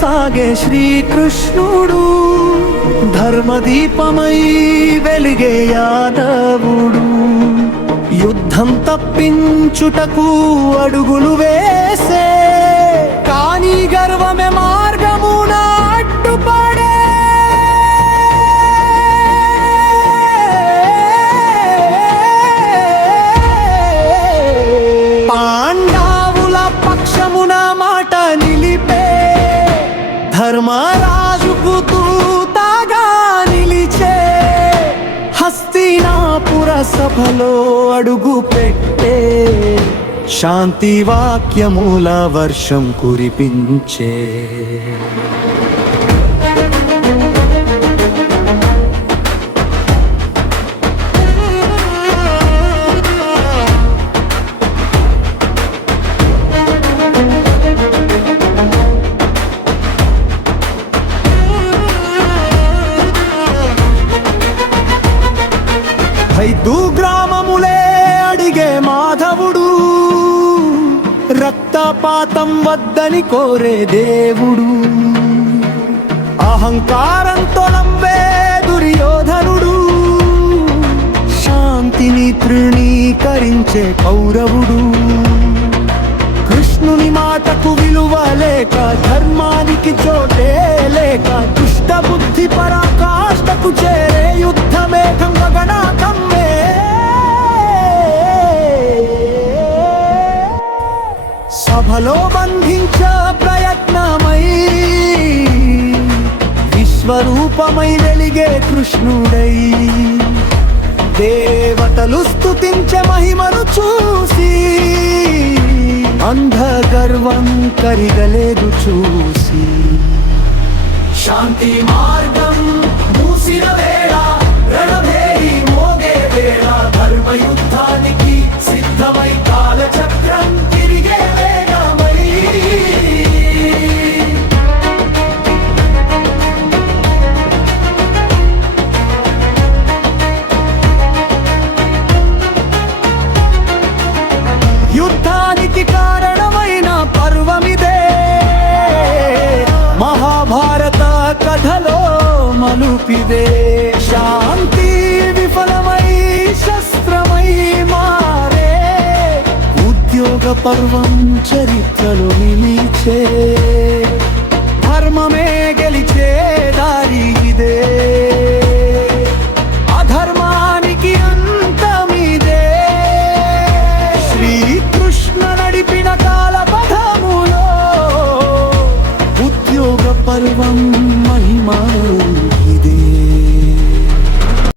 సాగే శ్రీకృష్ణుడు, ధర్మదీపమై వెలిగే యాదవుడు. యుద్ధం తప్పించుటకు అడుగులు వేసే, కానీ గర్వమే మార్గమున అడ్డుపడే. పాండవుల పక్షమున మాట నిలిపే, ధర్మరాజుకు దూతగా నిలిచే, హస్తినాపుర సభలో అడుగు పెట్టే, శాంతి వాక్యముల వర్షం కురిపించే. ఐదు గ్రామములే అడిగే మాధవుడు, రక్తపాతం వద్దని కోరే దేవుడు. అహంకారంతో నమ్మే దుర్యోధనుడు, శాంతిని తృణీకరించే కౌరవుడు. కృష్ణుని మాటకు విలువ లేక, ధర్మానికి చోటే లేక, దుష్ట బుద్ధి పరాకాష్ఠకు చేరే యుద్ధమే గగనాకమ్మే. సభలో బంధించ ప్రయత్నమై, విశ్వరూపమై వెలిగే కృష్ణుడై, దేవతలు స్తుతించే మహిమను చూసి, అంధగర్వం కరిగలేదు చూసి. శాంతి మార్గం మూసిన వేళ, రణభేరి మోగే వేళ, ధర్మయుద్ధానికి సిద్ధమై కాలచక్రం తిరిగే వేగమై. యుద్ధానికి కారణమైన పర్వమిదే, మహాభారత కథలో మలుపిదే. శాంతి విఫలమై శస్త్రమై మారే, ఉద్యోగ పర్వం చరిత్రలో నిలిచే, ధర్మమే గెలిచే దారి ఇదే.